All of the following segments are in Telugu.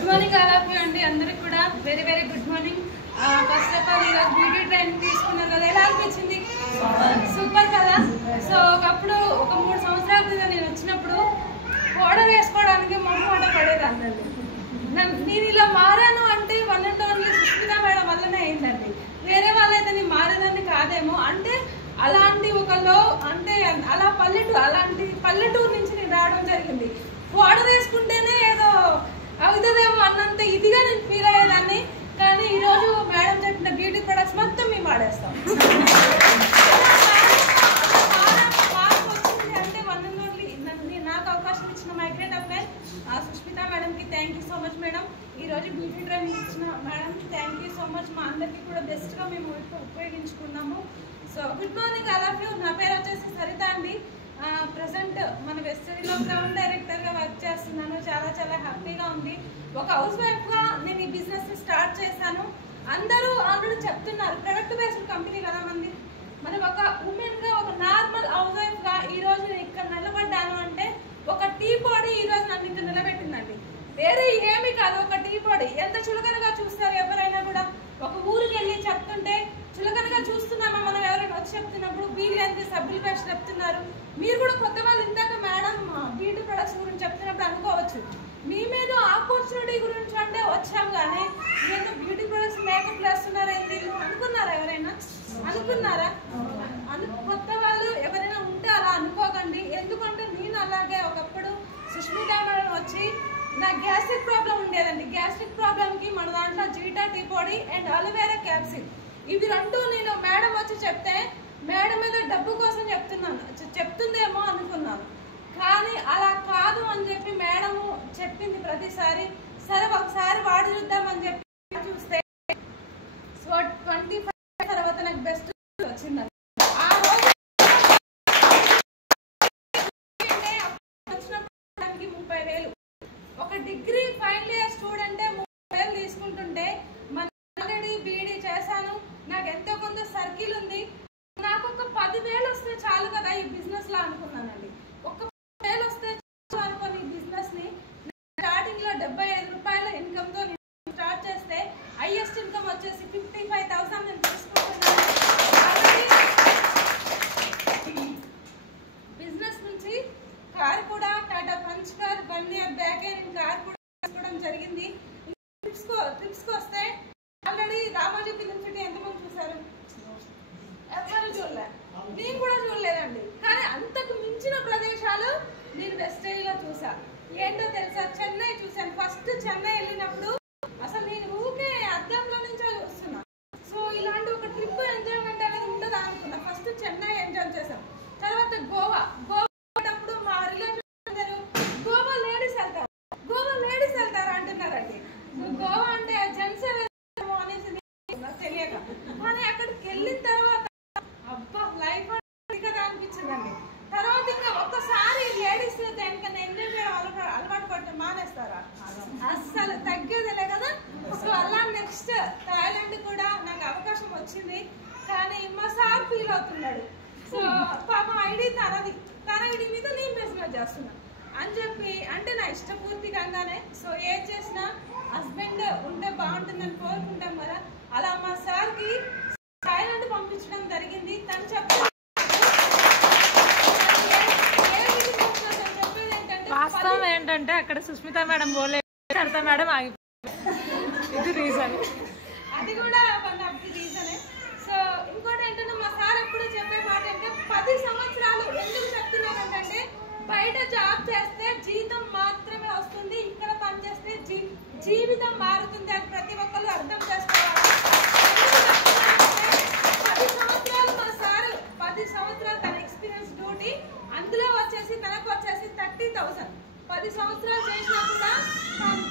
Good morning all of you అండి. అందరికి కూడా very very good morning. First of all ఈరోజు బ్యూటీ ట్రైనింగ్ తీసుకున్నారు కదా, ఎలా అనిపించింది? సూపర్ కదా. సో ఒకప్పుడు ఒక 3 సంవత్సరాల క్రితం నేను వచ్చినప్పుడు పౌడర్ వేసుకోవడానికి మొహమాట పడేదాన్నండి. నేను ఇలా మారాను అంటే one and only Sushmita madam వల్లనే అయిందండి. వేరే వాళ్ళైతే నేను మారేదాన్ని కాదేమో. అంటే అలాంటి అంటే అలా అలాంటి పల్లెటూరు నుంచి నేను రావడం జరిగింది. పౌడర్ వేసుకుంటేనే ఏదో అవుతుందేమో అన్నంత ఇదిగా నేను ఫీల్ అయ్యేదాన్ని. కానీ ఈరోజు మేడం చెప్పిన బ్యూటీ ప్రొడక్ట్స్ మొత్తం మేము వాడేస్తాం. అంటే వన్ అండ్ ఓన్లీ నాకు అవకాశం ఇచ్చిన మై గ్రేట్ అప్లై సుష్మిత మేడంకి thank you so much madam. ఈరోజు బ్యూటీ ట్రైనింగ్ ఇచ్చిన మేడంకి థ్యాంక్ యూ సో మచ్. మా అందరికీ కూడా బెస్ట్గా మేము ఉపయోగించుకున్నాము. So good morning all of you. నా పేరు వచ్చేసి సరిత అండి. ప్రజెంట్ మన వెస్టరీలో గ్రౌండ్ డైరెక్టర్గా వర్క్ చేస్తున్నాను. చాలా చాలా హ్యాపీగా ఉంది. ఒక హౌస్ వైఫ్గా నేను ఈ బిజినెస్ స్టార్ట్ చేశాను. అందరూ ఆల్రెడీ చెప్తున్నారు ప్రొడక్ట్ బేస్డ్ కంపెనీ కదా మంది. మనం ఒక ఉమెన్గా ఒక నార్మల్ హౌస్ వైఫ్గా ఈరోజు నేను ఇక్కడ నిలబడ్డాను అంటే ఒక టీ పొడి ఈరోజు నన్ను ఇక్కడ నిలబెట్టిందండి. వేరే ఏమీ కాదు, ఒక టీ పొడి. ఎంత చులకనగా చూస్తారు ఎవరైనా కూడా. ఒక ఊరికి వెళ్ళి చెప్తుంటే చులకనగా చూస్తున్నామా మనం ఎవరైనా వచ్చి చెప్తున్నప్పుడు వీళ్ళంతా సభ్యులు పేరు చెప్తున్నారు. మీరు కూడా కొత్త వాళ్ళు ఇందాక మేడం బ్యూటీ ప్రొడక్ట్స్ గురించి చెప్తున్నప్పుడు అనుకోవచ్చు మీ మీద ఆపర్చునిటీ గురించి అంటే వచ్చాం, కానీ నేను బ్యూటీ ప్రొడక్ట్స్ మేకప్ వేస్తున్నారు ఏంటి అనుకున్నారా? ఎవరైనా అనుకున్నారా? కొత్త వాళ్ళు ఎవరైనా ఉంటే అలా అనుకోకండి. ఎందుకంటే నేను అలాగే ఒకప్పుడు సుష్మిత మేడం వచ్చి నాకు గ్యాస్ట్రిక్ ప్రాబ్లం ఉండేదండి. గ్యాస్ట్రిక్ ప్రాబ్లంకి మన దాంట్లో జీటా టీ పొడి అండ్ అలోవేరా క్యాప్సిల్ ఇవి రెండు నేను మేడం వచ్చి చెప్తే మేడం మీద డబ్బు కోసం చెప్తుందేమో అనుకున్నాను. కానీ అలా కాదు అని చెప్పి మేడము చెప్పింది ప్రతిసారి. సరే ఒకసారి వాడి చూద్దామని చెప్పి చూస్తే 25 తర్వాత నాకు బెస్ట్ వచ్చిందండి. ఆ రోజు వచ్చినప్పుడు 30,000 ఒక డిగ్రీ ఫైనల్ ఇయర్ స్టూడెంటే 30,000 తీసుకుంటుంటే ఆల్రెడీ బీడీ చేశాను. నాకు ఎంతో కొంత సర్కిల్ ఉంది. నాకు ఒక 10,000 వస్తే చాలు కదా ఈ బిజినెస్ లో అనుకున్నానండి. ఒక 10,000 వస్తే చాలు అనుకుని ఈ బిజినెస్ ని స్టార్టింగ్ లో 75 రూపాయల ఇన్కమ్ తో స్టార్ట్ చేస్తే హైయెస్ట్ ఇన్కమ్ వచ్చేసి 55,000 నేను తీసుకుంటున్నాను. బిజినెస్ నుంచి కార్ కూడా Tata punch car 1 year back నేను కార్ కూడా తీసుకోవడం జరిగింది. ట్రిప్స్ కి వస్తే ఆల్రెడీ రామోజీ ఫిలిం సిటీ ఎంతమంది చూసారు? ఎవరు చూడలే, నేను కూడా చూడలేదండి. కానీ అంతకు మించిన ప్రదేశాలు నేను వెస్టరీలో చూసా. ఏంటో తెలుసా? చెన్నై చూసాను. ఫస్ట్ చెన్నై వెళ్ళినప్పుడు అసలు నేను ఊకే అద్దంలో నుంచో చూస్తున్నా. సో ఇలాంటి ఒక ట్రిప్ ఎంజాయ్మెంట్ అనేది ఉండదా అనుకున్నా. ఫస్ట్ చెన్నై ఎంజాయ్ చేశాను. తర్వాత గోవా మా రిలేటివ్ అందరూ గోవా లేడీస్ వెళ్తారు అంటున్నారండి. గోవా అంటే జెంట్స్ అనేసి తెలియక, కానీ అక్కడికి వెళ్ళిన తర్వాత అబ్బా లైఫ్ కదా అనిపించిందండి. తర్వాత ఇంకా ఒక్కసారి లేడీస్ దేనికన్నా ఎంజాయ్ చేయడం అలవాటు పడటం మానేస్తారా? అస్సలు తగ్గేదిలే కదా. సో అలా నెక్స్ట్ థాయిలాండ్ కూడా నాకు అవకాశం వచ్చింది. కానీ మా సార్ ఫీల్ అవుతున్నాడు. సో పాపం ఐడి తనది, తన ఐడి మీద నేను బిజినెస్ చేస్తున్నా అని చెప్పి, అంటే నా ఇష్టపూర్తికంగానే. సో ఏం చేసినా హస్బెండ్ ఉంటే బాగుంటుందని కోరుకుంటాం కదా. అలా మా సార్కి థాయిలాండ్ పంపించడం జరిగింది. తను చెప్పేది వాస్తవం ఏంటంటే అక్కడ సుష్మిత మేడం పోలేదు, సరిత మేడం ఇది రీజన్. అది కూడా వన్ ఆఫ్ ది రీజనే. సో ఇంకోటి ఏంటంటే మా సార్ ఎప్పుడు చెప్పే మాట అంటే 10 సంవత్సరాలు ఎందుకు చెప్తున్నారంటే బయట జాబ్ చేస్తే జీతం మాత్రమే వస్తుంది, ఇక్కడ పనిచేస్తే జీవితం మారుతుంది అని ప్రతి ఒక్కరు అర్థం చేసుకోవాలి. 10 సంవత్సరాలు మా సార్ 10 సంవత్సరాలు తన ఎక్స్పీరియన్స్ డ్యూటీ, అందులో వచ్చేసి తనకు వచ్చేసి 30,000. 10 సంవత్సరాలు చేసినా కూడా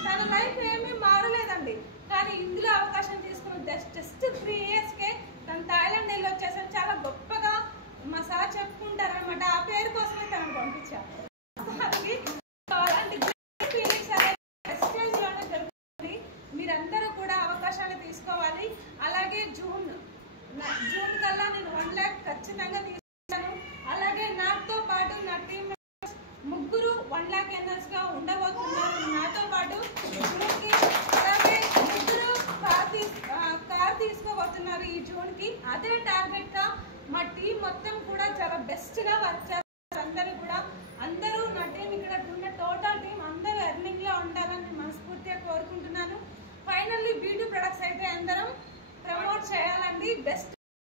తన లైఫ్ ఏమీ మారలేదండి. కానీ ఇందులో అవకాశం తీసుకున్న జస్ట్ 3 ఇయర్స్కే తను థాయిలాండ్ వెళ్ళి వచ్చేసరికి చాలా గొప్పగా మా సార్ చెప్పుకుంటారనమాట. ఆ పేరు కోసమే తనను పంపించారు. అలాంటి ఫీలింగ్స్ వెస్టేజ్లోనే జరుగుతుంది. మీరందరూ కూడా అవకాశాలు తీసుకోవాలి. అలాగే జూన్ కల్లా నేను 1 lakh ఖచ్చితంగా తీసుకున్నాను. అలాగే నాతో పాటు నా టీమ్ ముగ్గురు 1 lakh ఎన్నర్స్గా ఉండబోతున్నారు. నాతో పాటు జూన్ కి. అదే టార్గెట్ గా మా టీం మొత్తం కూడా చాలా బెస్ట్ గా వర్క్ చేస్తారు. అందరూ కూడా నా టీం ఇక్కడ ఉన్న టోటల్ టీం అందరూ ఎర్నింగ్ లో ఉండాలని మనస్ఫూర్తిగా కోరుకుంటున్నాను. ఫైనల్లీ బ్యూటీ ప్రొడక్ట్స్ అయితే అందరం ప్రమోట్ చేయాలండి. బెస్ట్